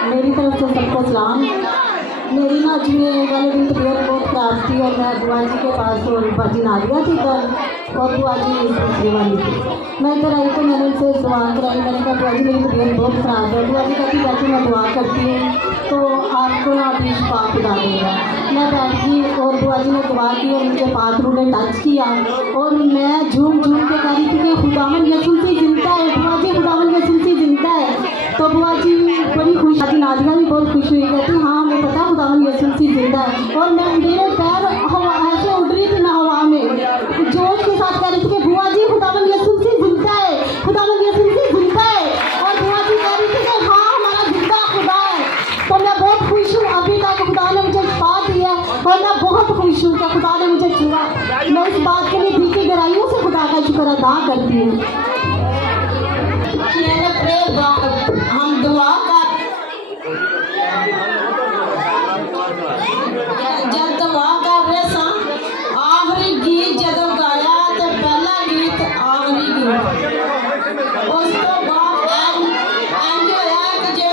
मेरी तरफ से सबको सलाम। मेरी ना जुए वाले दिन तबीयत बहुत ख़राब थी और मैं बुआ जी के पास और बाजी नादिया थी कल और बुआ जी दूसरी वाली थी। मैं इधर आई तो मैंने उनसे दुआ कराई। मैंने कहा बुआ जी मेरी तबीयत बहुत ख़राब है। बुआ जी कहती बैठी मैं दुआ करती हूँ तो आपको ना अपनी शिफा खुदा देगा। मैं बैठ गई और बुआ जी ने दुआ की और मुझे पाथरू ने टच किया और मैं झूम झूम के कह रही थी कि खुदावन यसुल से जिंदा है, बुआ जी खुदावन यसुल से जिंदा है। तो बुआ जी बड़ी खुश थी, नादिया भी बहुत खुश हुई, कहती हाँ हमें पता खुदावन यसुल से जिंदा है। और मैं मेरे पैर हवा ऐसे उड़ रही थी ना हवा में, जोश के साथ कह रही थी कि बुआ जी खुदावन यसुल से जिंदा है, खुदावन यसुल से जिंदा है। और बुआ जी कह रही थी कि हाँ हमारा जिंदा खुदा है। तो मैं बहुत खुश हूँ, अभी तक खुदा ने मुझे शिफा दी है और मैं बहुत खुश हूँ कि खुदा ने मुझे छुआ। मैं इस बात के लिए दिल की गहराइयों से खुदा का शुक्र अदा करती हूँ। हम दुआ कर जब दुआ कर रहे सा आखिरी गीत जदों गाया तो पहला गीत आखिरी गीत उस तो बाद इंज होया कि जे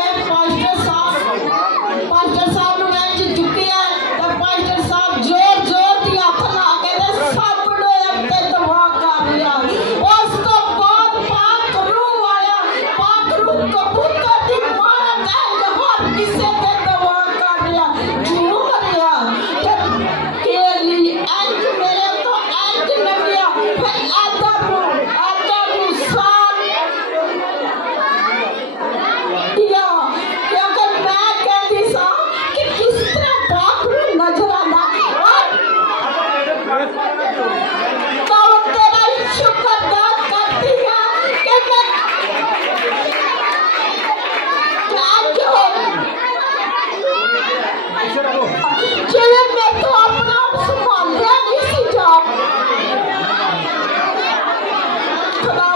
पास्टर साहब ਨੂੰ इंज चुकिया तो पास्टर साहब जोर जोर दी हथ ला के ते सब ने ते दुआ कर लिया। उस तो बाद पाकरू आया, पाकरू कबूतर दी मार दे हर किसे ते दुआ कर लिया, झूम लिया के लिए इंज मेरे तो इंज लगिया फिर आदम साथ दिया क्योंकि मैं कहती सा कि किस तरह पाकरू नजर आना और तो तेरा शुक्र अदा करती है कि मैं चले मैं तो अपना आप संभाल लिया नहीं सी जा खुदा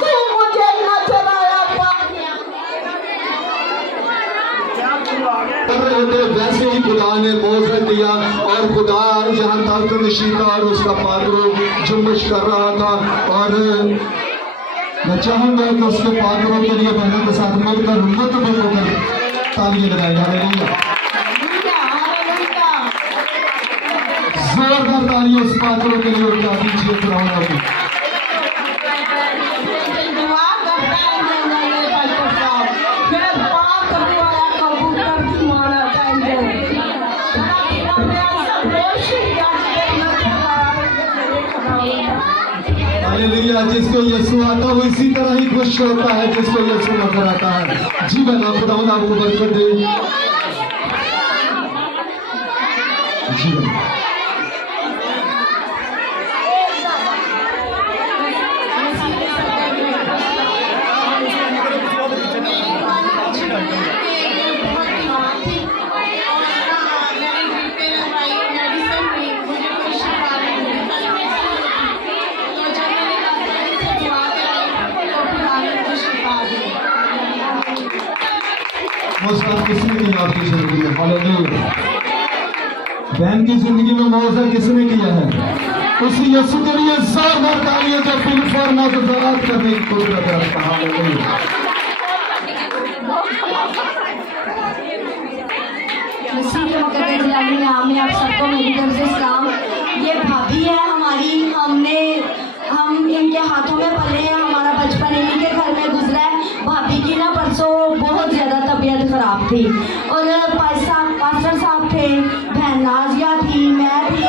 तू मुझे नजर आया वैसे ही खुदा ने मौजूद दिया और खुदा जहाँ तख्त नशीन था और उसका पादरो जुम्बिश कर रहा था। और मैं चाहूंगा कि उसके पादरों के लिए मेहनत के साथ मिलकर मुतबक होकर तालियां लगाई जा रही है। जोरदार तालियां उस पादरों के लिए उठा दीजिए फिरौन की। हालेलुया। जिसको यीशु आता है वो इसी तरह ही खुश होता है जिसको यीशु नजर आता है। जीवन खुदावंद आपको बरकत दे। जीवन किसने किया आपकी जिंदगी में? हालेलुया। बहन की जिंदगी में मौजूद किसने किया है? उसी यीशु के लिए जोरदार तालियां जो फिर मौजूदात करने की कुदरत रखता है। हालेलुया। मसीह के मुकद्दस नाम में आप सबको मेरी तरफ से सलाम। ये भाभी है हमारी, हम इनके हाथों में पले हैं, हमारा बचपन इन्हीं के घर में गुजरा है। भाभी की ना परसों बहुत ज़्यादा तबीयत खराब थी और पास्टर साहब थे, बहन नाजिया थी, मैं थी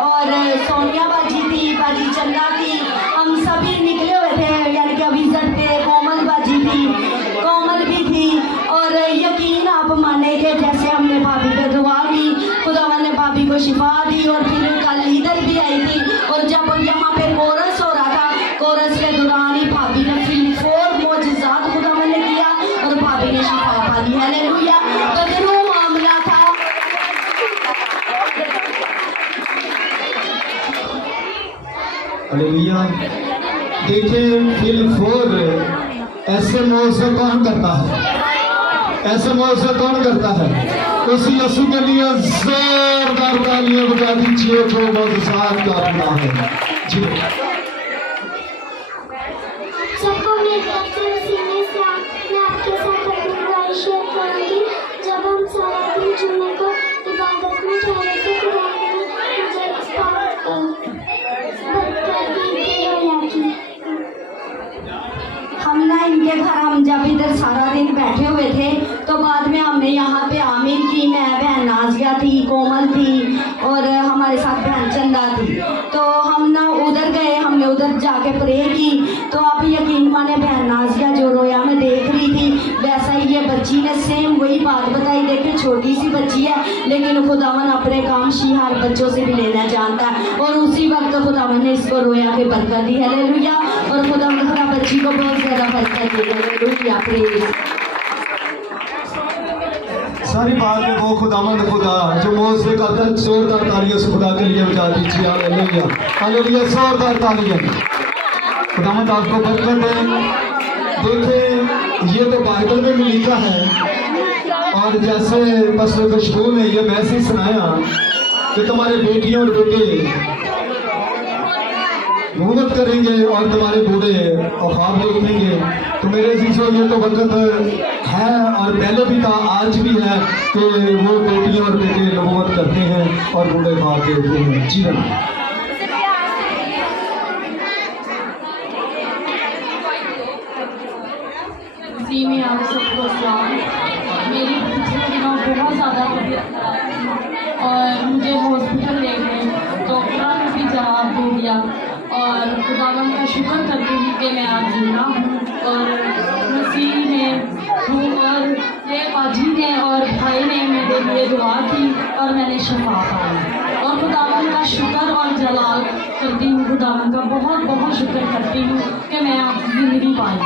और सोनिया बाजी थी, बाजी चन्ना थी, हम सभी निकले हुए थे। यानी कि अभिजत पे कोमल बाजी थी, कोमल भी थी। और यकीन आप माने कि जैसे हमने भाभी पे दुआ की, खुदावन ने भाभी को शिफा दी। और फिर कल लीडर भी आई थी और जब यहाँ पे कोरस हो रहा था, कोरस के दौरान ही भाभी ने फिर 4 मोजज़ात खुदावन ने किया और भाभी ने शिफा पा ली। हालेलुया। तो जरूर मामला था। हालेलुया। देखिए फिल 4 ऐसे मौजूद कौन करता है? ऐसे मौजूद कौन करता है? उस यीशु के लिए जोरदार तालियां बजा दीजिए जो मौजूद का अपना है। जी सबको मेरी तरफ से सीने से इनके घर हम जब इधर सारा दिन बैठे हुए थे तो बाद में हमने यहाँ पे आमिर की, मैं बहन नाजिया थी, कोमल थी और हमारे साथ बहन चंदा थी। तो हम ना उधर गए, हमने उधर जाके प्रे की। तो आप यकीन माने बहन नाजिया जो रोया मैं देख रही थी, वैसा ही ये बच्ची ने सेम वही बात बताई। देखिए छोटी सी बच्ची है लेकिन खुदावन अपने काम शिहार बच्चों से भी लेना जानता है। और उसी वक्त खुदावन ने इसको रोया के बरकत दी, हालेलुया। और खुदावन खुदा बच्ची को बहुत ज़्यादा बरकत दी, हालेलुया, प्रेज़। सारी बात में वो खुदावंद खुदा जो मौजे का दर्द, जोरदार तालियां उस खुदा के लिए बजा दीजिए, हालेलुया, हालेलुया, जोरदार तालियां। खुदावंद आपको बरकत दे। देखिए ये तो बाइबल में भी लिखा है और जैसे पस्तर खुशबू ने ये मैसेज सुनाया कि तुम्हारे बेटियां और बेटे नबूवत करेंगे और तुम्हारे बूढ़े ख्वाब देखेंगे। तो मेरे अजीजों ये तो वक्त है और पहले भी था, आज भी है कि वो बेटियां और बेटे नबूवत करते हैं और बूढ़े ख्वाब देखते हैं। जी हाँ, जी में आप सबको सलाम। मेरी पिछले दिनों बहुत ज़्यादा तबीयत खराब थी और मुझे हॉस्पिटल ले गए, डॉक्टर ने भी जवाब दे दिया और खुदावन का शुक्र करती हूँ कि मैं आज जिंदा हूँ और मसीह ने और मेरे बाजी ने और भाई ने मेरे लिए दुआ की और मैंने शफा पाई। और खुदावन का शुक्र और जलाल करती हूँ, खुदावन का बहुत बहुत शुक्र करती हूँ कि मैं आज ज़िंदगी पाई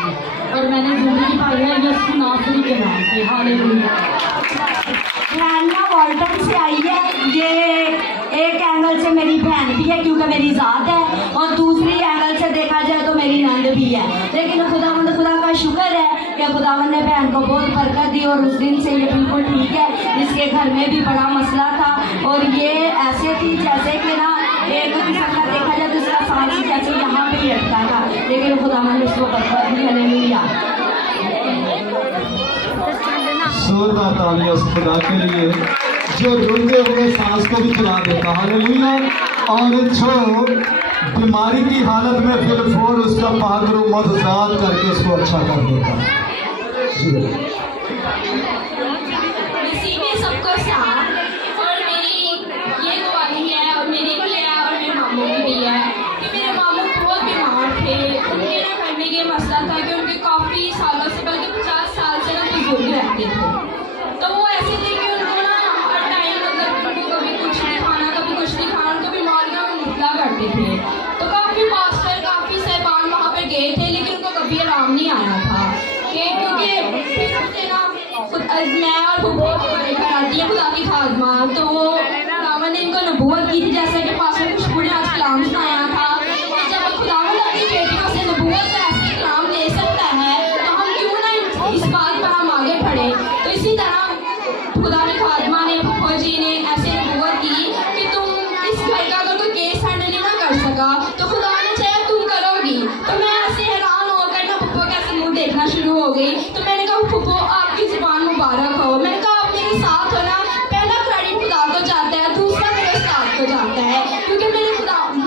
और मैंने ज़िंदगी पाई है यीशु नासरी के नाम से, हालेलुया। ना वॉल्टन से आई है, ये एक एंगल से मेरी बहन भी है क्योंकि मेरी ज़ात है और दूसरी एंगल से देखा जाए तो मेरी नंद भी है। लेकिन खुदा का शुक्र है कि खुदावंद ने बहन को बहुत बरकत दी और उस दिन से ये बिल्कुल ठीक है। इसके घर में भी बड़ा मसला था और ये ऐसे थी जैसे कि ना एक किस्म का देखा जाए तो इसका सांस जैसे यहाँ पे ही अटका था, लेकिन खुदावंद ने उसको बरकत दी, हालेलुया। जोरदार तालियां उस खुदा के लिए जो रुके हुए सांस को भी चला देता, हालेलुया। और जो बीमारी की हालत में फिर उसका पाक रूह मदद करके उसको अच्छा कर देता है। मसीह में सबको सलाम। और मेरी ये गवाही है और मेरी भी है और मेरे मामू की भी है कि मेरे मामू बहुत बीमार थे। उनके ना घर में ये मसला था कि उनके काफ़ी सालों से, बल्कि 50 साल से ना बुजुर्ग रहते थे। तो वो ऐसे थे कि उनको ना हर टाइम मतलब उनको कभी कुछ नहीं खाना, कभी कुछ नहीं खाना, उनको बीमारियाँ मुबतला करते थे। तो काफ़ी पास्टर, काफ़ी साहिबान वहाँ पर गए थे लेकिन उनको कभी आराम नहीं आया था क्योंकि फिर मुझे ना मैं और हमारे घर आती है खुदा की खादमा, तो वो खुदावन ने इनको नबूवत की थी जैसा कि पास्टर खुशबू ने आज कलाम सुनाया था कि जब खुदावन अपनी बेटियों से नबूवत का ऐसे कलाम ले सकता है तो हम क्यों ना इस बात पर हम आगे बढ़े। तो इसी तरह खुदा की खादमा ने, फुफो जी ने ऐसे नबूवत की कि तुम इस घर का अगर कोई केस हैंडल ना कर सका तो खुदा ने चाहे तुम करोगी। तो मैं ऐसे हैरान होकर ना फुफो का ऐसे मुँह देखना शुरू हो गई। तो मैंने कहा फुफो आपकी ज़ुबान मुबारक हो। मैंने कहा आप मेरे साथ हो ना, पहला क्रेडिट खुदा को जाता है, दूसरा मेरे साथ को जाता है क्योंकि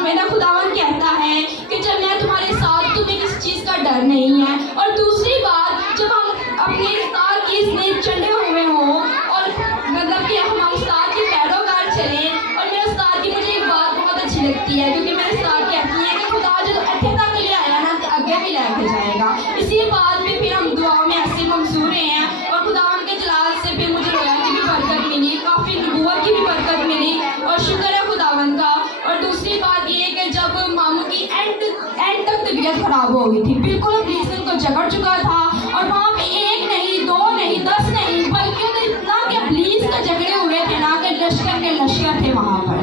मेरा खुदावन कहता है कि जब मैं तुम्हारे साथ तुम्हें किसी चीज़ का डर नहीं है। और दूसरी बात, जब हम अपने उस्ताद की इसने चढ़े हुए हों और मतलब कि हम उस्ताद के पैरोकार चलें। और मेरे उस्ताद की मुझे एक बात बहुत अच्छी लगती है क्योंकि मेरे उस्ताद कहती है कि खुदा जो अठे तक ले आया ना तो आगे भी लेके जाएगा। इसी बात में फिर हम दुआ में ऐसे मंसूरे हैं और खुदावन के जलाल से फिर मुझे रोया की भी बरकत मिली, काफ़ी नबूवत की भी बरकत मिली और शुक्र है खुदावन का। और दूसरी बात ये है कि जब मामू की एंड तक तबीयत खराब हो गई थी, बिल्कुल ऑपरेशन को जकड़ चुका था और वहाँ पे 1 नहीं 2 नहीं 10 नहीं बल्कि इतना कि पुलिस का झगड़े हुए थे ना कि लश्कर के लश्कर थे वहाँ पर।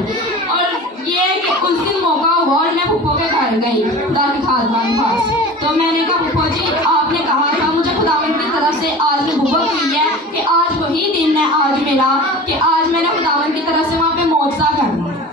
और ये कि उस दिन मौका हुआ और मैं फुप्पो के घर गई खुदा की खादमा के पास। तो मैंने कहा फुप्पो जी आपने कहा था मुझे खुदावन की तरफ से आज नबूवत हुई है कि आज वही दिन है आज मेरा कि आज मैंने खुदावन की तरफ से वहाँ पे मौजज़ा करना है।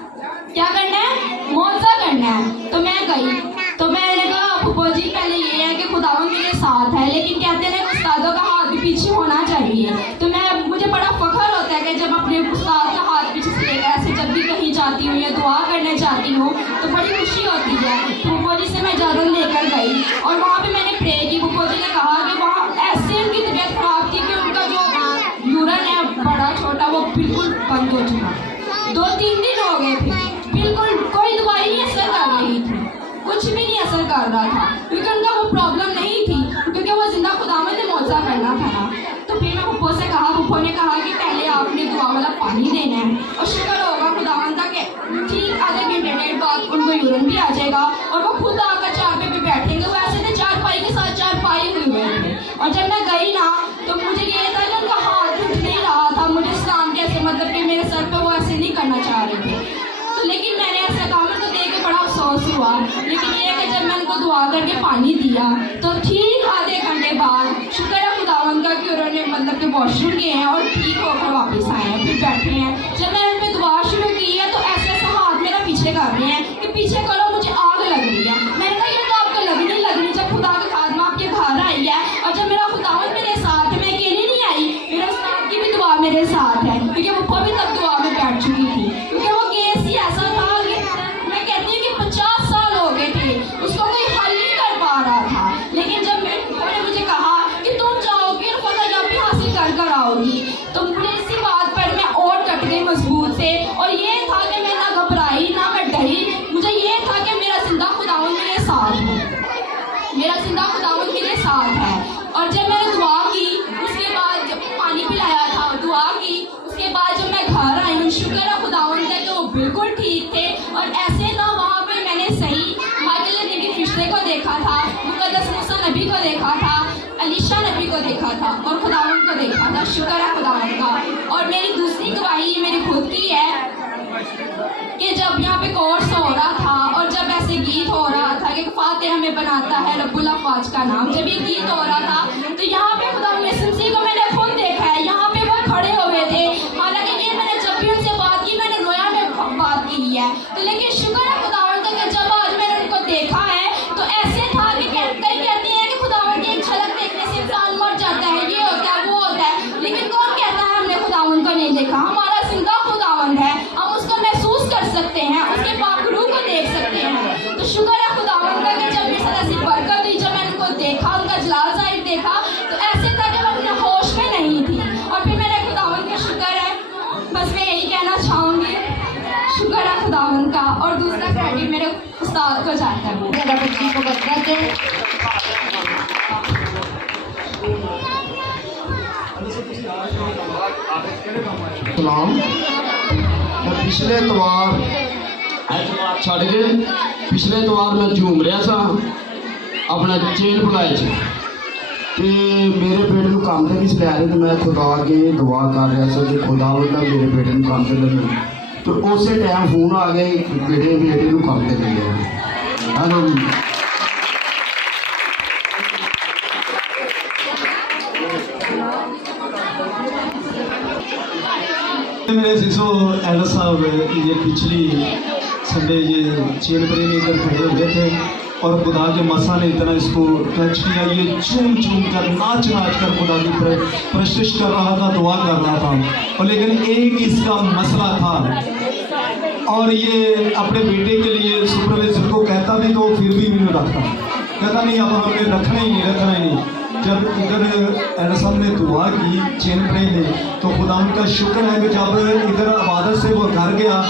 क्या करना है? मौजज़ा करना है। तो मैं गई तो मैंने कहा फुप्पो जी पहले ये है कि खुदावन मेरे साथ है, लेकिन कहते हैं उस्तादों का हाथ भी पीछे होना चाहिए। तो मुझे बड़ा फख्र होता है कि जब अपने उस्ताद का हाथ पीछे से लेकर ऐसे जब भी कहीं जाती हूँ या दुआ करने जाती हूँ तो बड़ी खुशी होती है। फुप्पो जी से मैं इजाज़त लेकर गई और वहाँ पे मैंने प्रे की। फुप्पो जी ने कहा बिल्कुल बंद हो चुका। 2-3 दिन हो गए थे, बिल्कुल कोई दवाई नहीं असर कर रही थी, कुछ भी नहीं असर कर रहा था, क्योंकि उनका वो प्रॉब्लम नहीं थी, क्योंकि वो जिंदा खुदावंद ने मौजा करना था ना। तो फिर मैं पप्पो से कहा, पप्पो ने कहा कि पहले आपने दुआ वाला पानी देना है, और शुक्र होगा खुदावंद का कि ठीक आधे घंटे डेढ़ बाद उनको यूरिन भी आ जाएगा और वो खुद आकर चारपाई पे बैठेंगे। वो ऐसे थे चारपाई के साथ चारपाई हुए थे। और जब मैं गई ना तो मुझे ये था कि उनका हाथ उठ नहीं रहा था, मुझे स्नान कैसे, मतलब कि मेरे सर पे वो ऐसे नहीं करना चाह रहे थे। तो लेकिन मैंने ऐसा कहा, मेरे को देख के बड़ा अफसोस हुआ। लेकिन ये कि जब मैं उनको दुआ करके पानी दिया तो ठीक आधे घंटे बाद शुक्र है खुदावंद का कि उन्होंने मतलब कि वॉशरूम गए हैं और ठीक होकर वापस आए हैं, फिर बैठे हैं। जब मैंने उन पर दुआ शुरू की है तो ऐसे ऐसा हाथ मेरा पीछे कर रहे हैं कि पीछे करो, मुझे आग लग रही है। मैंने कहा ये तो आपको लग रही जब खुदा का खादमा आपके घर आई है, और जब मेरा खुदावंद मेरे साथ है, मैं अकेली नहीं आई, मेरे उस्ताद की भी दुआ मेरे साथ है, क्योंकि वो भी तब दुआ में बैठ चुकी थी। क्योंकि वो केस ही ऐसा था कि मैं कहती हूँ कि 50 साल हो गए थे, उसको कोई हल नहीं कर पा रहा था। लेकिन जब उन्होंने मुझे कहा कि तुम जाओगी और खुदा भी हासिल कर आओगी, तो मुझे इसी बात पर मैं और कट गई मजबूत से। और ये था कि मैं ना घबराई ना मैं डरी, मुझे ये था कि मेरा जिंदा खुदावंद मेरे साथ है, मेरा जिंदा खुदावंद मेरे साथ है। और जब मैंने दुआ की, उसके बाद जब पानी पिलाया था, दुआ की, उसके बाद जब मैं घर आई हूँ, शुक्र है खुदावंद का कि वो बिल्कुल ठीक थे। और ऐसे ना वहाँ पे मैंने सही माइकल नबी फरिश्ते को देखा था, मुकद्दस मूसा नबी को देखा था, अलीशा नबी को देखा था और खुदावंद को देखा था। शुक्र है खुदावंद का। और मेरी दूसरी गवाही मेरी खुद की है कि जब यहाँ पे कोर्स हो रहा था और जब ऐसे गीत हो रहा था कि फातिहा हमें बनाता है रब्बुल अफ़वाज का नाम, जब ये गीत हो रहा था तो यहाँ पे खुदावंद यीशु को मैंने खुद देखा है, यहाँ पे वो खड़े हुए थे। हालांकि ये मैंने जब भी उनसे बात की, मैंने रोया में बात की है, तो लेकिन शुक्र है खुदावंद का कि जब आज मैंने उनको देखा है तो ऐसे था कि कई कहती हैं कि खुदावंद की एक झलक देखने से इंसान मर जाता है, ये होता है वो होता है, लेकिन कौन कहता है हमने खुदावंद को नहीं देखा? हमारा जिंदा खुदावंद है, हम उसको महसूस कर सकते हैं, उसके पाक रूह को देख सकते हैं। तो शुक्र है खुदावंद का कि जब मेरे साथ ऐसी बरकत हुई, जब मैंने उनको देखा, उनका जलाल ज़ाहिर देखा, तो ऐसे था कि मैं अपने होश में नहीं थी। और फिर मैंने खुदावंद का शुक्र है, बस मैं यही कहना चाहूँगी, शुक्र है खुदावंद का। और दूसरा क्रेडिट मेरे उस्ताद को जाता है। मेरा बच्ची को बरकत है। सलाम। मैं पिछले एतवार छड़ के पिछले एतवार मैं झूम रहा था अपना चेन भुलाए च, मेरे बेटे को काम से नहीं लिया, तो मैं खुदा के दुआ कर रहा था कि खुदा वाला मेरे बेटे को काम से लेना। तो उस टाइम फोन आ गए, बेटे को काम से ले गया। हेलो मेरे सिसो एल साहब ये पिछली संडे ये चेन प्रेमी इधर खड़े हुए थे और खुदा के मसा ने इतना इसको टच किया, ये झूम झूम कर नाच कर खुदा की प्रशिश कर रहा था, दुआ कर रहा था। और लेकिन एक इसका मसला था, और ये अपने बेटे के लिए सुपरवाइजर को कहता भी तो फिर भी नहीं रखता, कहता नहीं अब हमें रखना ही नहीं। जब इधर एल साहब ने दुआ की चेन प्रे ने, तो खुदा उनका शुक्र है कि जब इधर इबादत से वो घर गया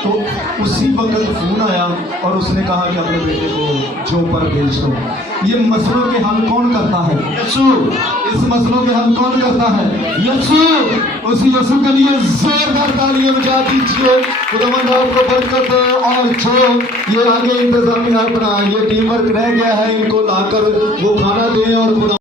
तो उसी वक्त फ़ोन आया और उसने कहा कि अपने बेटे को जो पर भेज दो। ये मसलों के हल कौन करता है? यीशु। इस मसलों के हल कौन करता है? यीशु। उस यीशु के लिए जोरदार तालियां बजा दीजिए। खुदावंद आपको बरकत दे। और जो ये आगे इंतजामिया अपना ये टीम वर्क रह गया है, इनको लाकर वो खाना दें और खुदा